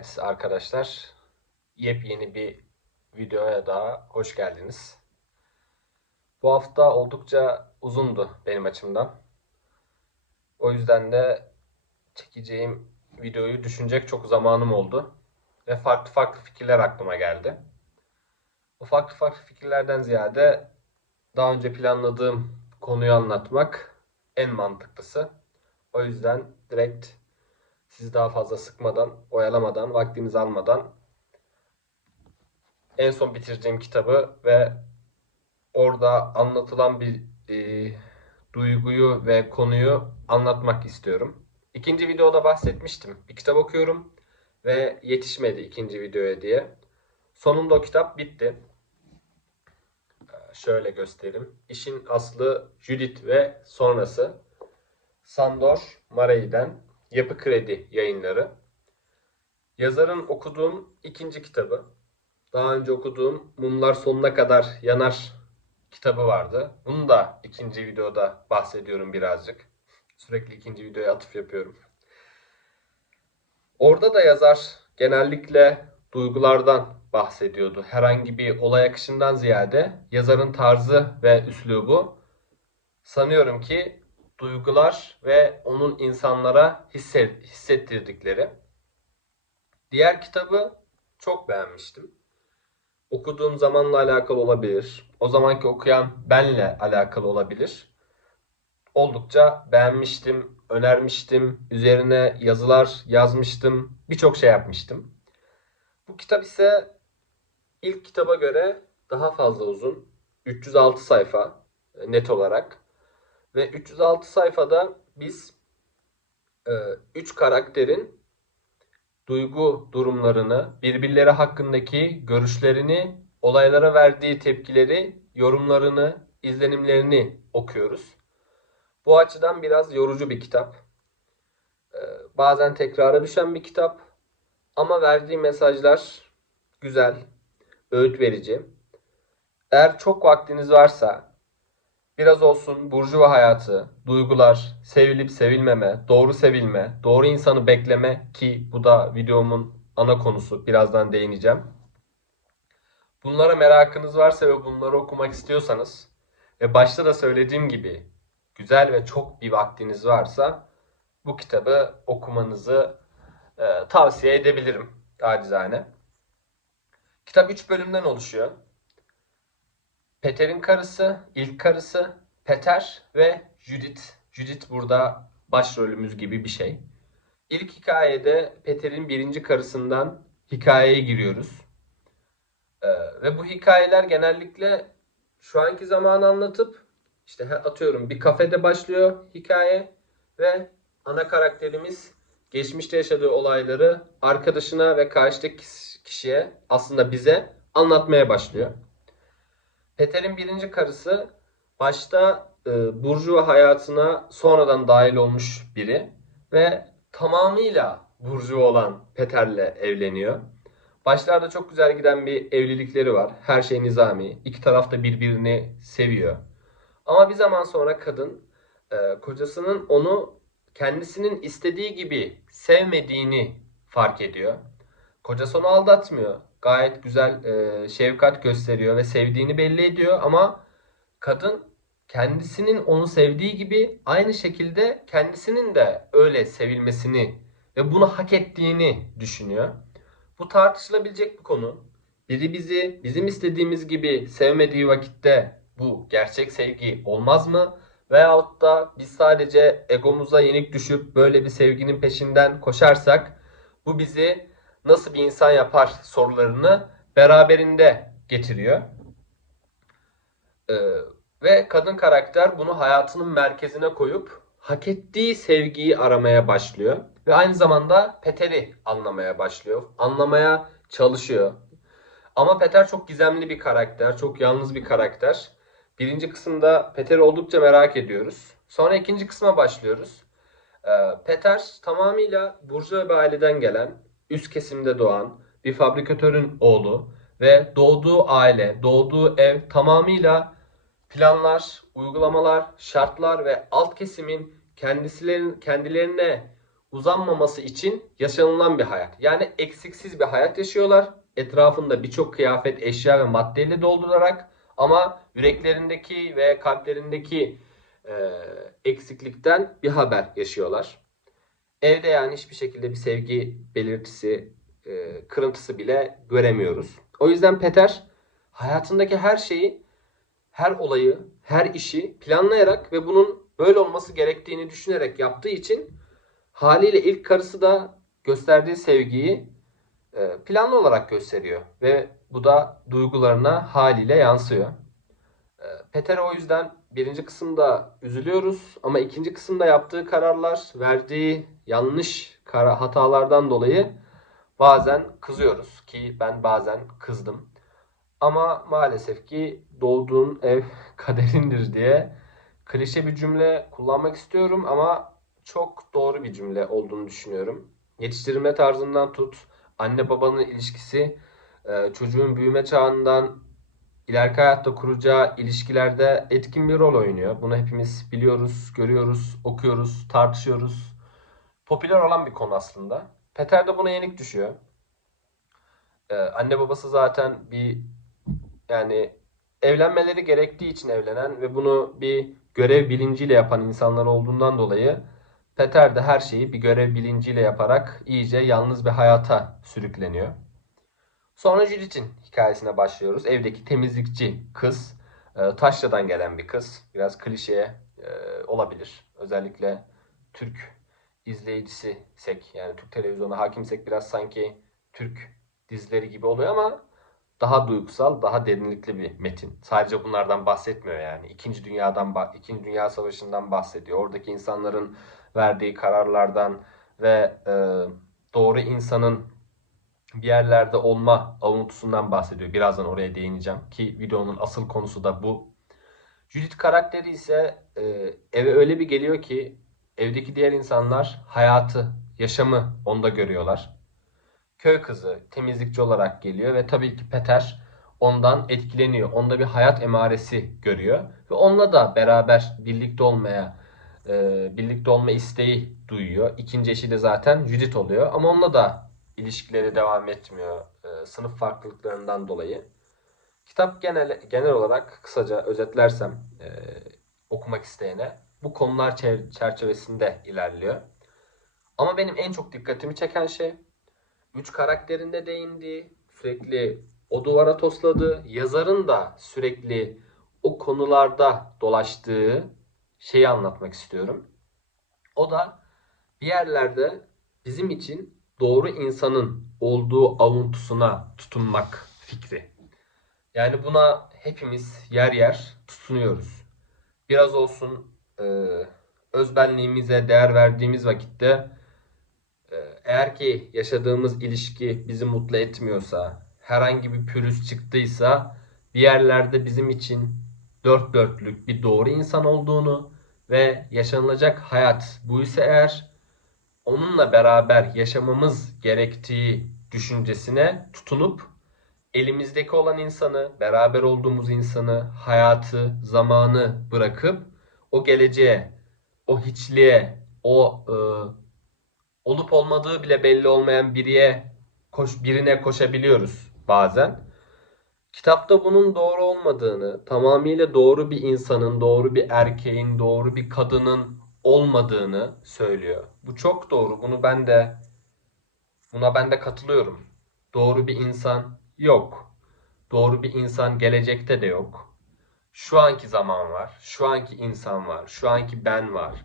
Evet arkadaşlar, yepyeni bir videoya daha hoş geldiniz. Bu hafta oldukça uzundu benim açımdan. O yüzden de çekeceğim videoyu düşünecek çok zamanım oldu. Ve farklı farklı fikirler aklıma geldi. Bu farklı farklı fikirlerden ziyade daha önce planladığım konuyu anlatmak en mantıklısı. O yüzden direkt sizi daha fazla sıkmadan, oyalamadan, vaktinizi almadan en son bitireceğim kitabı ve orada anlatılan bir e, duyguyu ve konuyu anlatmak istiyorum. İkinci videoda bahsetmiştim. Bir kitap okuyorum ve yetişmedi ikinci videoya diye. Sonunda o kitap bitti. Ee, Şöyle göstereyim. İşin aslı Judith ve sonrası. Sandor Marey'den Yapı Kredi yayınları. Yazarın okuduğum ikinci kitabı. Daha önce okuduğum Mumlar Sonuna Kadar Yanar kitabı vardı. Bunu da ikinci videoda bahsediyorum birazcık. Sürekli ikinci videoya atıf yapıyorum. Orada da yazar genellikle duygulardan bahsediyordu. Herhangi bir olay akışından ziyade yazarın tarzı ve üslubu sanıyorum ki duygular ve onun insanlara hisset, hissettirdikleri. Diğer kitabı çok beğenmiştim. Okuduğum zamanla alakalı olabilir. O zamanki okuyan benle alakalı olabilir. Oldukça beğenmiştim, önermiştim, üzerine yazılar yazmıştım, birçok şey yapmıştım. Bu kitap ise ilk kitaba göre daha fazla uzun. 306 sayfa e, net olarak. Ve 306 sayfada biz 3 karakterin duygu durumlarını, birbirleri hakkındaki görüşlerini, olaylara verdiği tepkileri, yorumlarını, izlenimlerini okuyoruz. Bu açıdan biraz yorucu bir kitap. Ee, Bazen tekrara düşen bir kitap ama verdiği mesajlar güzel, öğüt verici. Eğer çok vaktiniz varsa biraz olsun burjuva hayatı, duygular, sevilip sevilmeme, doğru sevilme, doğru insanı bekleme ki bu da videomun ana konusu. Birazdan değineceğim. Bunlara merakınız varsa ve bunları okumak istiyorsanız ve başta da söylediğim gibi güzel ve çok bir vaktiniz varsa bu kitabı okumanızı e, tavsiye edebilirim acizane. Kitap 3 bölümden oluşuyor. Peter'in karısı, ilk karısı, Peter ve Judith. Judith burada başrolümüz gibi bir şey. İlk hikayede Peter'in birinci karısından hikayeye giriyoruz. Ee, ve bu hikayeler genellikle şu anki zamanı anlatıp işte atıyorum bir kafede başlıyor hikaye ve ana karakterimiz geçmişte yaşadığı olayları arkadaşına ve karşıdaki kişiye aslında bize anlatmaya başlıyor. Peter'in birinci karısı başta e, burjuva hayatına sonradan dahil olmuş biri ve tamamıyla burjuva olan Peter'le evleniyor. Başlarda çok güzel giden bir evlilikleri var. Her şey nizami. İki taraf da birbirini seviyor. Ama bir zaman sonra kadın e, kocasının onu kendisinin istediği gibi sevmediğini fark ediyor. Kocası onu aldatmıyor. Gayet güzel e, şefkat gösteriyor ve sevdiğini belli ediyor ama kadın kendisinin onu sevdiği gibi aynı şekilde kendisinin de öyle sevilmesini ve bunu hak ettiğini düşünüyor. Bu tartışılabilecek bir konu. Biri bizi bizim istediğimiz gibi sevmediği vakitte bu gerçek sevgi olmaz mı? Veyahut da biz sadece egomuza yenik düşüp böyle bir sevginin peşinden koşarsak bu bizi nasıl bir insan yapar sorularını beraberinde getiriyor. Ee, ve kadın karakter bunu hayatının merkezine koyup hak ettiği sevgiyi aramaya başlıyor. Ve aynı zamanda Peter'i anlamaya başlıyor. Anlamaya çalışıyor. Ama Peter çok gizemli bir karakter, çok yalnız bir karakter. Birinci kısımda Peter'i oldukça merak ediyoruz. Sonra ikinci kısma başlıyoruz. Ee, Peter tamamıyla burjuva bir aileden gelen, üst kesimde doğan bir fabrikatörün oğlu ve doğduğu aile, doğduğu ev tamamıyla planlar, uygulamalar, şartlar ve alt kesimin kendisilerin kendilerine uzanmaması için yaşanılan bir hayat. Yani eksiksiz bir hayat yaşıyorlar. Etrafında birçok kıyafet, eşya ve maddeyle doldurarak ama yüreklerindeki ve kalplerindeki e, eksiklikten bir haber yaşıyorlar. Evde yani hiçbir şekilde bir sevgi belirtisi, e, kırıntısı bile göremiyoruz. O yüzden Peter hayatındaki her şeyi, her olayı, her işi planlayarak ve bunun böyle olması gerektiğini düşünerek yaptığı için haliyle ilk karısı da gösterdiği sevgiyi e, planlı olarak gösteriyor ve bu da duygularına haliyle yansıyor. E, Peter'e o yüzden birinci kısımda üzülüyoruz ama ikinci kısımda yaptığı kararlar, verdiği yanlış kara hatalardan dolayı bazen kızıyoruz ki ben bazen kızdım. Ama maalesef ki doğduğun ev kaderindir diye klişe bir cümle kullanmak istiyorum ama çok doğru bir cümle olduğunu düşünüyorum. Yetiştirilme tarzından tut, anne babanın ilişkisi, çocuğun büyüme çağından ileriki hayatta kuracağı ilişkilerde etkin bir rol oynuyor. Bunu hepimiz biliyoruz, görüyoruz, okuyoruz, tartışıyoruz. Popüler olan bir konu aslında. Peter de buna yenik düşüyor. Ee, anne babası zaten bir yani evlenmeleri gerektiği için evlenen ve bunu bir görev bilinciyle yapan insanlar olduğundan dolayı Peter de her şeyi bir görev bilinciyle yaparak iyice yalnız bir hayata sürükleniyor. Sonra Judith'in hikayesine başlıyoruz. Evdeki temizlikçi kız, e, Taşra'dan gelen bir kız. Biraz klişeye olabilir. Özellikle Türk izleyicisisek yani Türk televizyona hakimsek biraz sanki Türk dizileri gibi oluyor ama daha duygusal, daha derinlikli bir metin. Sadece bunlardan bahsetmiyor yani. İkinci Dünya'dan, İkinci Dünya Savaşı'ndan bahsediyor. Oradaki insanların verdiği kararlardan ve e, doğru insanın bir yerlerde olma avuntusundan bahsediyor. Birazdan oraya değineceğim ki videonun asıl konusu da bu. Judith karakteri ise e, eve öyle bir geliyor ki evdeki diğer insanlar hayatı, yaşamı onda görüyorlar. Köy kızı temizlikçi olarak geliyor ve tabii ki Peter ondan etkileniyor. Onda bir hayat emaresi görüyor ve onunla da beraber birlikte olmaya, e, birlikte olma isteği duyuyor. İkinci eşi de zaten Judith oluyor ama onunla da ilişkileri devam etmiyor e, sınıf farklılıklarından dolayı. Kitap genel genel olarak kısaca özetlersem e, okumak isteyene bu konular çer- çerçevesinde ilerliyor. Ama benim en çok dikkatimi çeken şey üç karakterinde değindiği, sürekli o duvara tosladığı, yazarın da sürekli o konularda dolaştığı şeyi anlatmak istiyorum. O da bir yerlerde bizim için doğru insanın olduğu avuntusuna tutunmak fikri. Yani buna hepimiz yer yer tutunuyoruz. Biraz olsun e, özbenliğimize değer verdiğimiz vakitte e, eğer ki yaşadığımız ilişki bizi mutlu etmiyorsa, herhangi bir pürüz çıktıysa bir yerlerde bizim için dört dörtlük bir doğru insan olduğunu ve yaşanılacak hayat bu ise eğer onunla beraber yaşamamız gerektiği düşüncesine tutunup elimizdeki olan insanı, beraber olduğumuz insanı, hayatı, zamanı bırakıp o geleceğe, o hiçliğe, o e, olup olmadığı bile belli olmayan biriye koş, birine koşabiliyoruz bazen. Kitapta bunun doğru olmadığını, tamamıyla doğru bir insanın, doğru bir erkeğin, doğru bir kadının olmadığını söylüyor. Bu çok doğru. Bunu ben de buna ben de katılıyorum. Doğru bir insan yok. Doğru bir insan gelecekte de yok. Şu anki zaman var. Şu anki insan var. Şu anki ben var.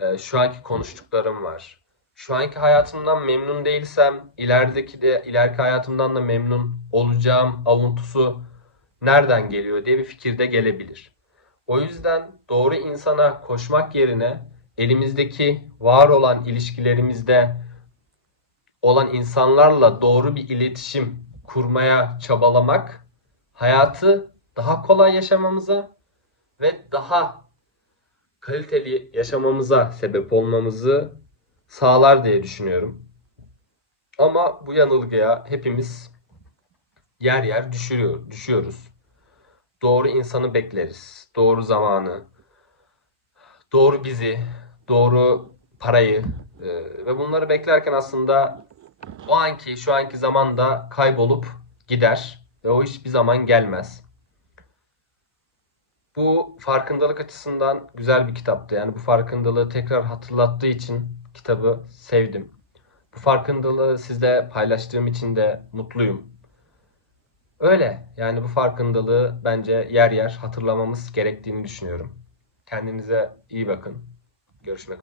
Ee, şu anki konuştuklarım var. Şu anki hayatımdan memnun değilsem ilerideki de ileriki hayatımdan da memnun olacağım avuntusu nereden geliyor diye bir fikirde gelebilir. O yüzden doğru insana koşmak yerine elimizdeki var olan ilişkilerimizde olan insanlarla doğru bir iletişim kurmaya çabalamak hayatı daha kolay yaşamamıza ve daha kaliteli yaşamamıza sebep olmamızı sağlar diye düşünüyorum. Ama bu yanılgıya hepimiz yer yer düşürüyor, düşüyoruz. Doğru insanı bekleriz. Doğru zamanı, doğru bizi, doğru parayı e, ve bunları beklerken aslında o anki şu anki zamanda kaybolup gider ve o hiçbir zaman gelmez. Bu farkındalık açısından güzel bir kitaptı. Yani bu farkındalığı tekrar hatırlattığı için kitabı sevdim. Bu farkındalığı sizle paylaştığım için de mutluyum. Öyle. Yani bu farkındalığı bence yer yer hatırlamamız gerektiğini düşünüyorum. Kendinize iyi bakın. Görüşmek